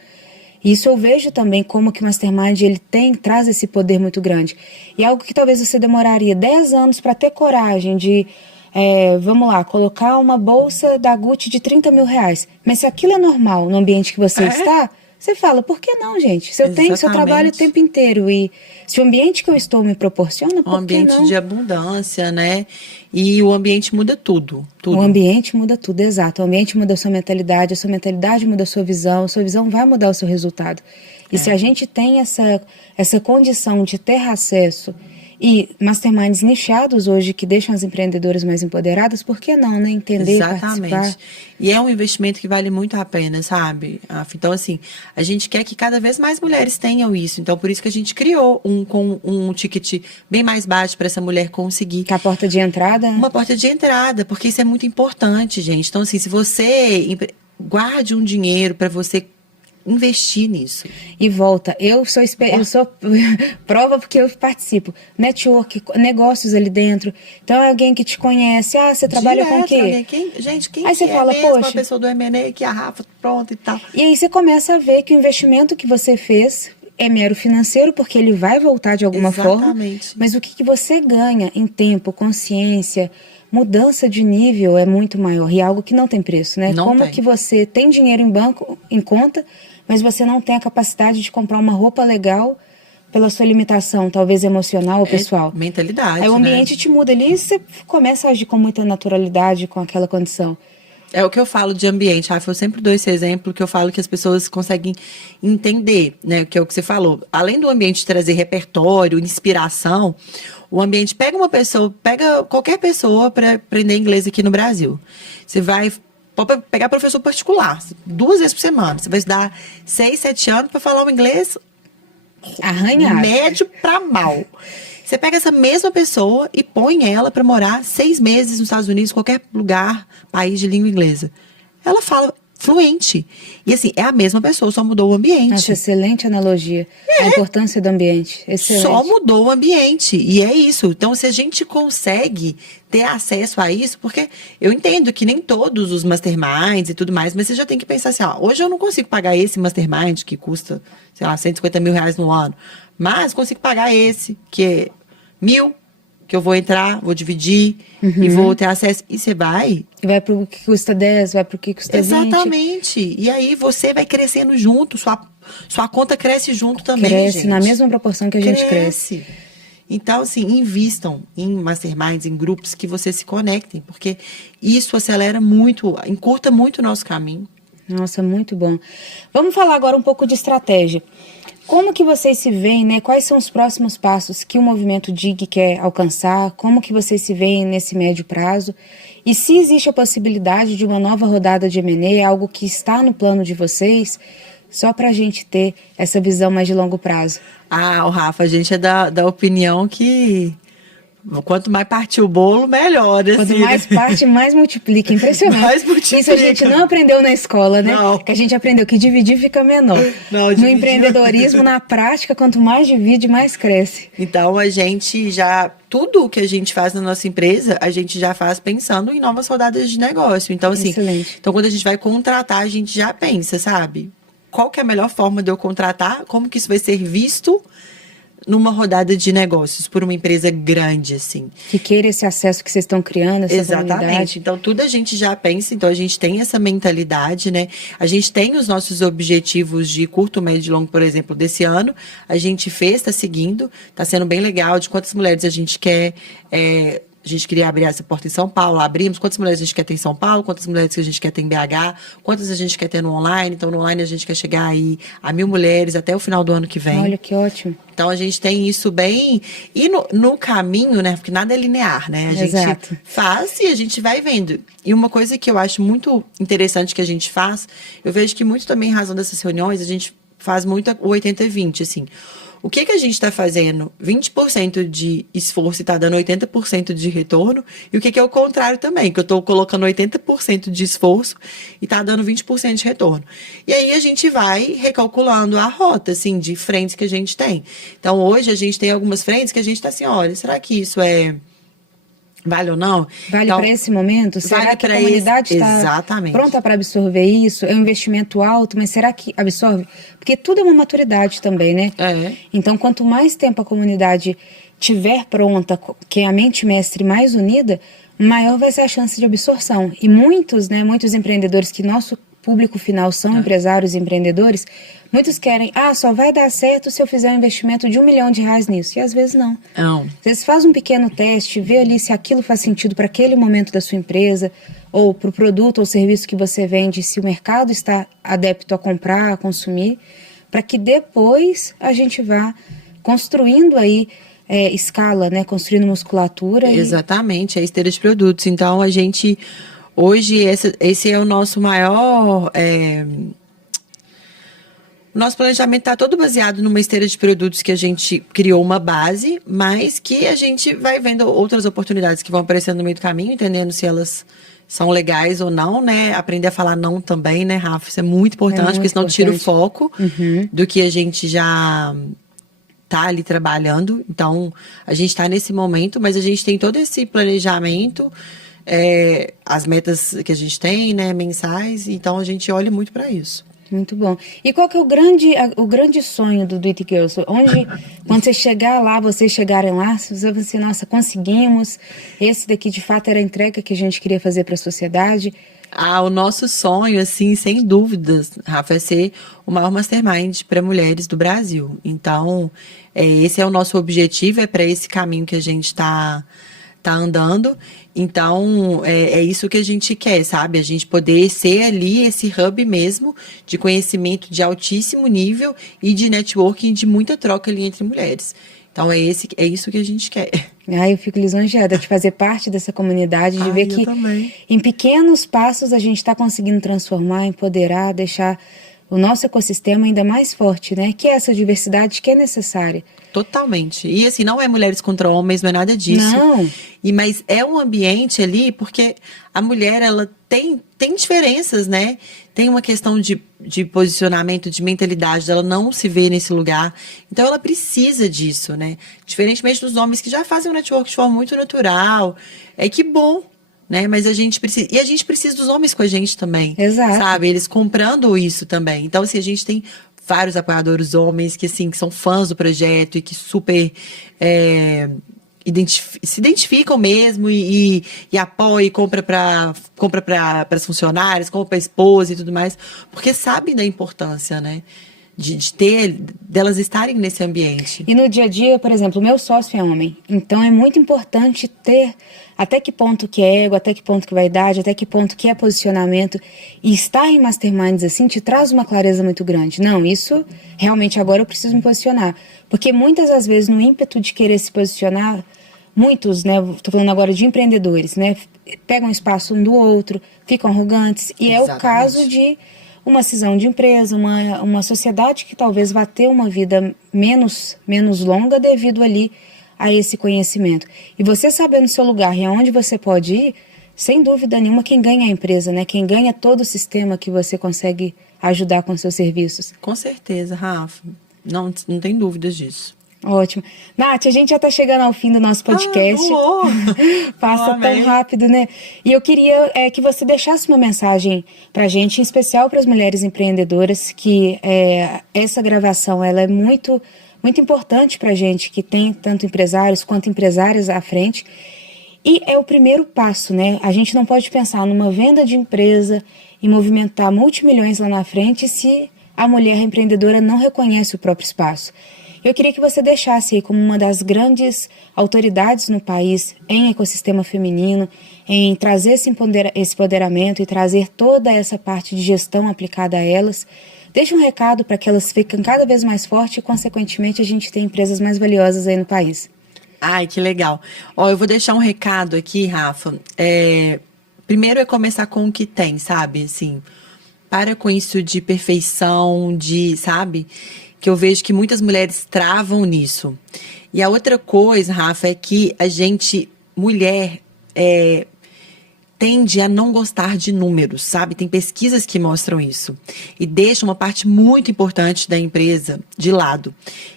Isso eu vejo também como que o Mastermind ele traz esse poder muito grande. E algo que talvez você demoraria 10 anos para ter coragem de, vamos lá, colocar uma bolsa da Gucci de 30 mil reais. Mas se aquilo é normal no ambiente que você está, você fala, por que não, gente? Se eu trabalho o tempo inteiro e se o ambiente que eu estou me proporciona, por que não? Um ambiente de abundância, né? E o ambiente muda tudo. O ambiente muda tudo, exato. O ambiente muda a sua mentalidade muda a sua visão vai mudar o seu resultado. E se a gente tem essa condição de ter acesso e masterminds nichados hoje que deixam as empreendedoras mais empoderadas, por que não, né? Entender, participar. E é um investimento que vale muito a pena, sabe, Aff? Então, assim, a gente quer que cada vez mais mulheres tenham isso. Então, por isso que a gente criou um ticket bem mais baixo para essa mulher conseguir. Que a porta de entrada? Uma porta de entrada, porque isso é muito importante, gente. Então, assim, se você guarde um dinheiro para você investir nisso. E volta. Eu sou prova porque eu participo. Network, negócios ali dentro. Então é alguém que te conhece. Ah, você trabalha com o quê? Quem aí você fala, mesmo poxa, a pessoa do M&A que a Rafa, pronto e tal. E aí você começa a ver que o investimento que você fez é mero financeiro, porque ele vai voltar de alguma forma. Mas o que você ganha em tempo, consciência, mudança de nível é muito maior. E é algo que não tem preço, né? Como que você tem dinheiro em banco, em conta, mas você não tem a capacidade de comprar uma roupa legal pela sua limitação, talvez emocional ou pessoal. Mentalidade, aí o ambiente te muda ali e você começa a agir com muita naturalidade com aquela condição. É o que eu falo de ambiente, Rafa. Eu sempre dou esse exemplo que eu falo que as pessoas conseguem entender, né? Que é o que você falou. Além do ambiente trazer repertório, inspiração, o ambiente pega qualquer pessoa para aprender inglês aqui no Brasil. Você vai pegar professor particular 2 vezes por semana. Você vai estudar 6, 7 anos para falar o inglês arranhado, médio para mal. Você pega essa mesma pessoa e põe ela para morar 6 meses nos Estados Unidos, qualquer lugar, país de língua inglesa. Ela fala fluente. E assim, é a mesma pessoa, só mudou o ambiente. Nossa, excelente analogia. A importância do ambiente. Excelente. Só mudou o ambiente. E é isso. Então, se a gente consegue ter acesso a isso, porque eu entendo que nem todos os masterminds e tudo mais, mas você já tem que pensar assim, hoje eu não consigo pagar esse mastermind que custa, sei lá, 150 mil reais no ano, mas consigo pagar esse, que é 1.000, que eu vou entrar, vou dividir e vou ter acesso. E você vai... E vai para o que custa 10, vai para o que custa 20. Exatamente. E aí você vai crescendo junto, sua conta cresce junto também, cresce na mesma proporção que a gente cresce. Então, assim, invistam em masterminds, em grupos que vocês se conectem, porque isso acelera muito, encurta muito o nosso caminho. Nossa, muito bom. Vamos falar agora um pouco de estratégia. Como que vocês se veem, né? Quais são os próximos passos que o movimento DIG quer alcançar? Como que vocês se veem nesse médio prazo? E se existe a possibilidade de uma nova rodada de M&A, algo que está no plano de vocês, só para a gente ter essa visão mais de longo prazo? O Rafa, a gente é da opinião que quanto mais partir o bolo, melhor. Assim, quanto mais parte, mais multiplica. Impressionante. Mais multiplica. Isso a gente não aprendeu na escola, né? Não. Que a gente aprendeu que dividir fica menor. Não, no empreendedorismo, na prática, quanto mais divide, mais cresce. Então, a gente tudo o que a gente faz na nossa empresa, a gente já faz pensando em novas rodadas de negócio. Então, assim, excelente. Então quando a gente vai contratar, a gente já pensa, sabe? Qual que é a melhor forma de eu contratar? Como que isso vai ser visto numa rodada de negócios por uma empresa grande, assim. Que queira esse acesso que vocês estão criando, essa Exatamente. Comunidade. Então, tudo a gente já pensa, então a gente tem essa mentalidade, né? A gente tem os nossos objetivos de curto, médio e longo, por exemplo, desse ano. A gente fez, está seguindo, está sendo bem legal, de quantas mulheres a gente quer a gente queria abrir essa porta em São Paulo, abrimos. Quantas mulheres a gente quer ter em São Paulo, quantas mulheres a gente quer ter em BH, quantas a gente quer ter no online. Então, no online a gente quer chegar aí a 1.000 mulheres até o final do ano que vem. Olha, que ótimo. Então, a gente tem isso bem... E no caminho, né? Porque nada é linear, né? A gente Exato. faz e a gente vai vendo. E uma coisa que eu acho muito interessante que a gente faz, eu vejo que muito também em razão dessas reuniões, a gente faz muito o 80-20, assim. O que a gente está fazendo? 20% de esforço e está dando 80% de retorno. E o que é o contrário também, que eu estou colocando 80% de esforço e está dando 20% de retorno. E aí a gente vai recalculando a rota, assim, de frentes que a gente tem. Então, hoje a gente tem algumas frentes que a gente está assim, olha, será que isso vale ou não? Vale Então, para esse momento? Será vale que a pra comunidade está exatamente. pronta para absorver isso? É um investimento alto, mas será que absorve? Porque tudo é uma maturidade também, né? É. Então, quanto mais tempo a comunidade tiver pronta, que é a mente mestre mais unida, maior vai ser a chance de absorção. E muitos empreendedores que nosso público final são empresários e empreendedores, muitos querem, só vai dar certo se eu fizer um investimento de R$1 milhão nisso. E às vezes não. Não. Às vezes faz um pequeno teste, vê ali se aquilo faz sentido para aquele momento da sua empresa, ou para o produto ou serviço que você vende, se o mercado está adepto a comprar, a consumir, para que depois a gente vá construindo aí escala, né? Construindo musculatura. Exatamente, é esteira de produtos. Então, a gente... Hoje, esse é o nosso maior... Nosso planejamento está todo baseado numa esteira de produtos que a gente criou uma base, mas que a gente vai vendo outras oportunidades que vão aparecendo no meio do caminho, entendendo se elas são legais ou não, né? Aprender a falar não também, né, Rafa? Isso é muito importante, porque senão tira o foco do que a gente já tá ali trabalhando. Então, a gente está nesse momento, mas a gente tem todo esse planejamento, as metas que a gente tem, né, mensais, então a gente olha muito para isso. Muito bom. E qual que é o grande sonho do It Girls? Onde, quando você chegar lá, vocês chegarem lá, vocês vão assim, nossa, conseguimos, esse daqui de fato era a entrega que a gente queria fazer para a sociedade. O nosso sonho, assim, sem dúvidas, Rafa, é ser o maior mastermind para mulheres do Brasil. Então, esse é o nosso objetivo, é para esse caminho que a gente está andando. Então, é isso que a gente quer, sabe? A gente poder ser ali esse hub mesmo de conhecimento de altíssimo nível e de networking, de muita troca ali entre mulheres. Então, é isso que a gente quer. Eu fico lisonjeada de fazer parte dessa comunidade, de ver que também. Em pequenos passos a gente está conseguindo transformar, empoderar, deixar o nosso ecossistema ainda mais forte, né? Que é essa diversidade que é necessária. Totalmente. E assim, não é mulheres contra homens, não é nada disso. Não. Mas é um ambiente ali, porque a mulher, ela tem diferenças, né? Tem uma questão de posicionamento, de mentalidade, dela não se ver nesse lugar. Então, ela precisa disso, né? Diferentemente dos homens que já fazem o network de forma muito natural. Que bom, né? Mas a gente precisa... E a gente precisa dos homens com a gente também. Exato. Sabe? Eles comprando isso também. Então, assim, a gente tem vários apoiadores homens que, assim, que são fãs do projeto e que super... se identificam mesmo e apoiam, compra para as funcionárias, compra para a esposa e tudo mais, porque sabem da importância, né? Delas estarem nesse ambiente. E no dia a dia, por exemplo, o meu sócio é homem. Então é muito importante ter até que ponto que é ego, até que ponto que é vaidade, até que ponto que é posicionamento. E estar em masterminds assim te traz uma clareza muito grande. Não, isso realmente agora eu preciso me posicionar. Porque muitas das vezes no ímpeto de querer se posicionar, muitos, né, estou falando agora de empreendedores, né, pegam espaço um do outro, ficam arrogantes. E Exatamente. É o caso de uma cisão de empresa, uma sociedade que talvez vá ter uma vida menos longa devido ali a esse conhecimento. E você sabendo o seu lugar e aonde você pode ir, sem dúvida nenhuma, quem ganha é a empresa, né? Quem ganha todo o sistema que você consegue ajudar com seus serviços. Com certeza, Rafa. Não tem dúvidas disso. Ótimo. Nath, a gente já está chegando ao fim do nosso podcast. Passa tão rápido, né? E eu queria que você deixasse uma mensagem para a gente, em especial para as mulheres empreendedoras, que essa gravação ela é muito, muito importante para a gente, que tem tanto empresários quanto empresárias à frente. E é o primeiro passo, né? A gente não pode pensar numa venda de empresa e movimentar multimilhões lá na frente se a mulher empreendedora não reconhece o próprio espaço. Eu queria que você deixasse aí como uma das grandes autoridades no país em ecossistema feminino, em trazer esse empoderamento e trazer toda essa parte de gestão aplicada a elas. Deixe um recado para que elas fiquem cada vez mais fortes e, consequentemente, a gente tenha empresas mais valiosas aí no país. Ai, que legal. Ó, eu vou deixar um recado aqui, Rafa. Primeiro é começar com o que tem, sabe? Assim, para com isso de perfeição, sabe? Que eu vejo que muitas mulheres travam nisso. E a outra coisa, Rafa, é que a gente, mulher, tende a não gostar de números, sabe? Tem pesquisas que mostram isso. E deixa uma parte muito importante da empresa de lado.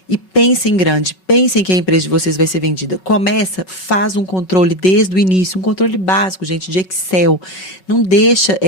E pensem grande, pensem que a empresa de vocês vai ser vendida. Começa, faz um controle desde o início, um controle básico, gente, de Excel. Não deixa...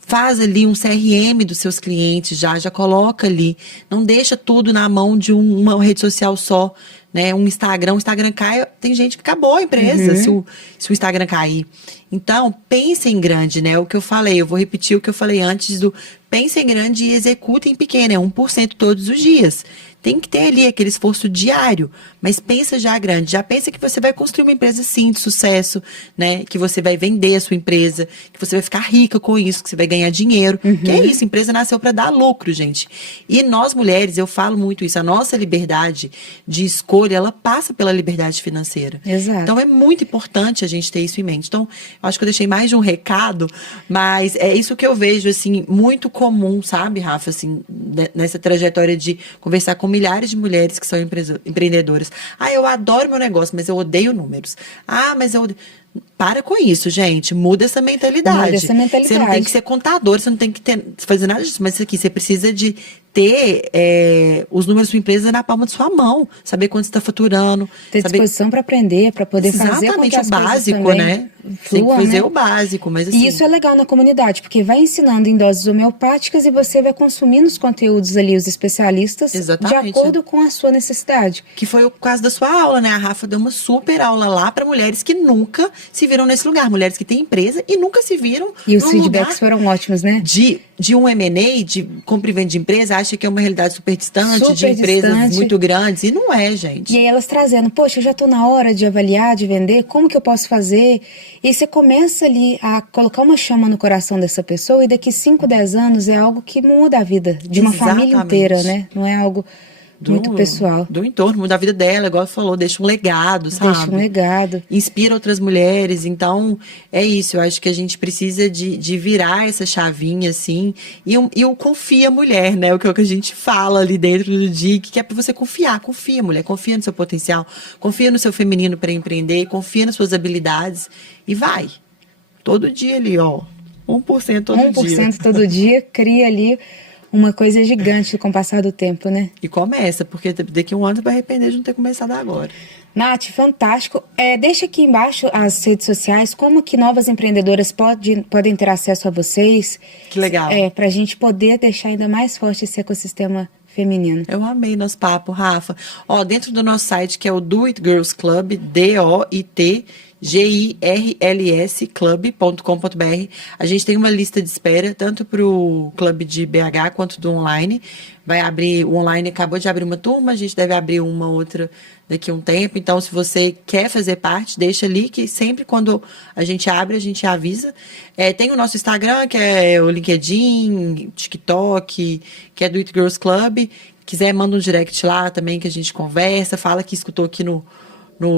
faz ali um CRM dos seus clientes, já coloca ali. Não deixa tudo na mão de uma rede social só, né? O Instagram cai, tem gente que acabou a empresa se o Instagram cair. Então, pense em grande, né? O que eu falei, eu vou repetir o que eu falei antes do pense em grande e execute em pequeno, 1% todos os dias. Tem que ter ali aquele esforço diário, mas pensa já grande, já pensa que você vai construir uma empresa sim de sucesso, né? Que você vai vender a sua empresa, que você vai ficar rica com isso, que você vai ganhar dinheiro. Que é isso, a empresa nasceu para dar lucro, gente. E nós mulheres, eu falo muito isso, a nossa liberdade de escolha, ela passa pela liberdade financeira. Exato. Então é muito importante a gente ter isso em mente. Então, eu acho que eu deixei mais de um recado, mas é isso que eu vejo, assim, muito comum, sabe, Rafa, assim, nessa trajetória de conversar com milhares de mulheres que são empreendedoras. Ah, eu adoro meu negócio, mas eu odeio números. Ah, mas eu... Para com isso, gente. Muda essa mentalidade. Muda essa mentalidade. Você não tem que ser contador, você não tem que fazer nada disso. Mas isso aqui, você precisa de ter os números da sua empresa na palma de sua mão. Saber quanto você está faturando. Ter disposição para aprender, para poder fazer com que as o básico, coisas né? Fluam, tem que fazer né? o básico, mas assim... E isso é legal na comunidade, porque vai ensinando em doses homeopáticas e você vai consumindo os conteúdos ali, os especialistas, Exatamente. de acordo com a sua necessidade. Que foi o caso da sua aula, né? A Rafa deu uma super aula lá para mulheres que nunca se viram nesse lugar. Mulheres que têm empresa e nunca se viram E os num feedbacks lugar foram ótimos, né? de um M&A, de compra e venda de empresa, acha que é uma realidade super distante, de empresas muito grandes. E não é, gente. E aí elas trazendo, poxa, eu já estou na hora de avaliar, de vender, como que eu posso fazer? E você começa ali a colocar uma chama no coração dessa pessoa e daqui 5, 10 anos é algo que muda a vida de uma família inteira, né? Não é algo muito pessoal. Do entorno, muda a vida dela, igual você falou, deixa um legado, sabe? Deixa um legado. Inspira outras mulheres. Então, é isso. Eu acho que a gente precisa de virar essa chavinha, assim. E o confia mulher, né? O que a gente fala ali dentro do DIC, que é pra você confiar. Confia, mulher. Confia no seu potencial. Confia no seu feminino para empreender. Confia nas suas habilidades. E vai. Todo dia ali, ó. 1% todo dia. 1% todo dia cria ali uma coisa gigante com o passar do tempo, né? E começa, porque daqui a um ano você vai arrepender de não ter começado agora. Nath, fantástico. Deixa aqui embaixo as redes sociais, como que novas empreendedoras podem ter acesso a vocês. Que legal. Para a gente poder deixar ainda mais forte esse ecossistema feminino. Eu amei nosso papo, Rafa. Ó, dentro do nosso site, que é o Do It Girls Club, DOITGIRLS club.com.br. A gente tem uma lista de espera, tanto para o clube de BH quanto do online. Vai abrir, o online acabou de abrir uma turma, a gente deve abrir uma outra daqui a um tempo. Então, se você quer fazer parte, deixa ali, que sempre quando a gente abre, a gente avisa. Tem o nosso Instagram, que é o LinkedIn, TikTok, que é do It Girls Club. Quiser, manda um direct lá também, que a gente conversa, fala que escutou aqui no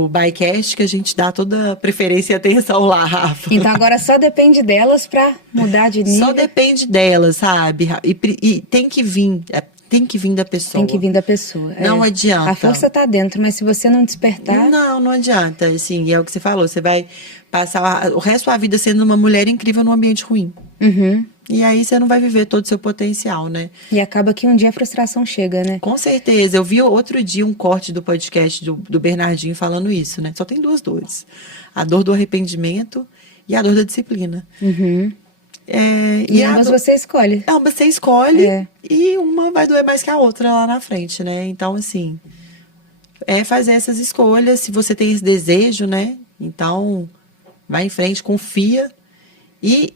Bycast, que a gente dá toda a preferência e atenção lá, Rafa. Então agora só depende delas para mudar de nível. Só depende delas, sabe? E tem que vir, tem que vir da pessoa. Tem que vir da pessoa. Não adianta. A força tá dentro, mas se você não despertar... Não adianta, assim, é o que você falou, você vai passar o resto da vida sendo uma mulher incrível num ambiente ruim. E aí você não vai viver todo o seu potencial, né? E acaba que um dia a frustração chega, né? Com certeza. Eu vi outro dia um corte do podcast do Bernardinho falando isso, né? Só tem 2 dores. A dor do arrependimento e a dor da disciplina. E ambas você escolhe. Ambas você escolhe e uma vai doer mais que a outra lá na frente, né? Então, assim, fazer essas escolhas, se você tem esse desejo, né? Então, vai em frente, confia e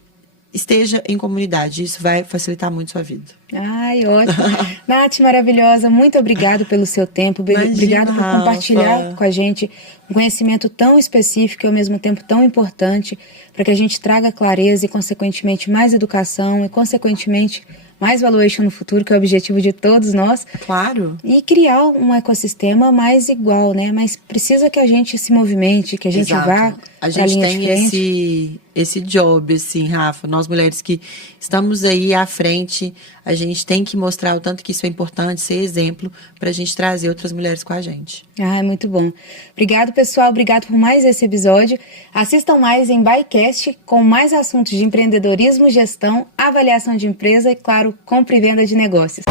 esteja em comunidade. Isso vai facilitar muito sua vida. Ai, ótimo. Nath, maravilhosa, muito obrigada pelo seu tempo. Obrigada por compartilhar com a gente um conhecimento tão específico e ao mesmo tempo tão importante para que a gente traga clareza e, consequentemente, mais educação e, consequentemente, mais valuation no futuro, que é o objetivo de todos nós. Claro. E criar um ecossistema mais igual, né? Mas precisa que a gente se movimente, que a gente vá para a linha de frente. A gente tem esse job, assim, Rafa. Nós mulheres que estamos aí à frente, a gente tem que mostrar o tanto que isso é importante, ser exemplo, para a gente trazer outras mulheres com a gente. Ah, muito bom. Obrigado, pessoal. Obrigado por mais esse episódio. Assistam mais em Bycast com mais assuntos de empreendedorismo, gestão, avaliação de empresa e, claro, compra e venda de negócios.